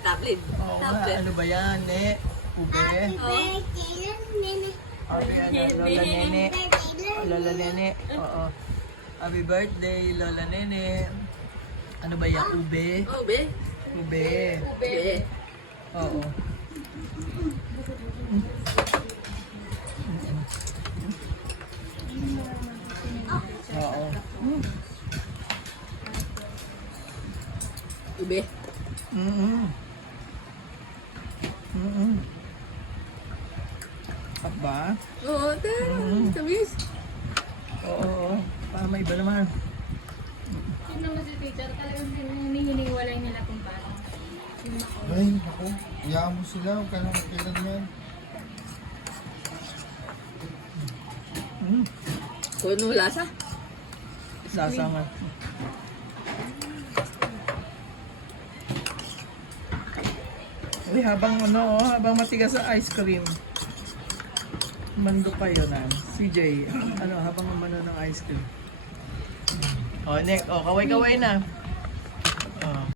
Tablet. Oo nga, ano ba yan, ne? Ube? Happy ano, Lola Nene. Lola Nene, oo. Happy birthday, Lola Nene. Ano ba yan, ube? Oh, be. Ube. Be. Oo. Oo. Ube. At ba? Oo, tamis. Oo. Para may iba naman. Sino mo si teacher? Talagang hinihiniwalay nila kung paano. Ay, ako. Iyaan mo sila. Huwag ka na magkailan yan. Kung ano lasa? Sasama. Uy, habang matigas sa ice cream. Mando pa yun, CJ. Habang umano ng ice cream. Nick, kaway-kaway na.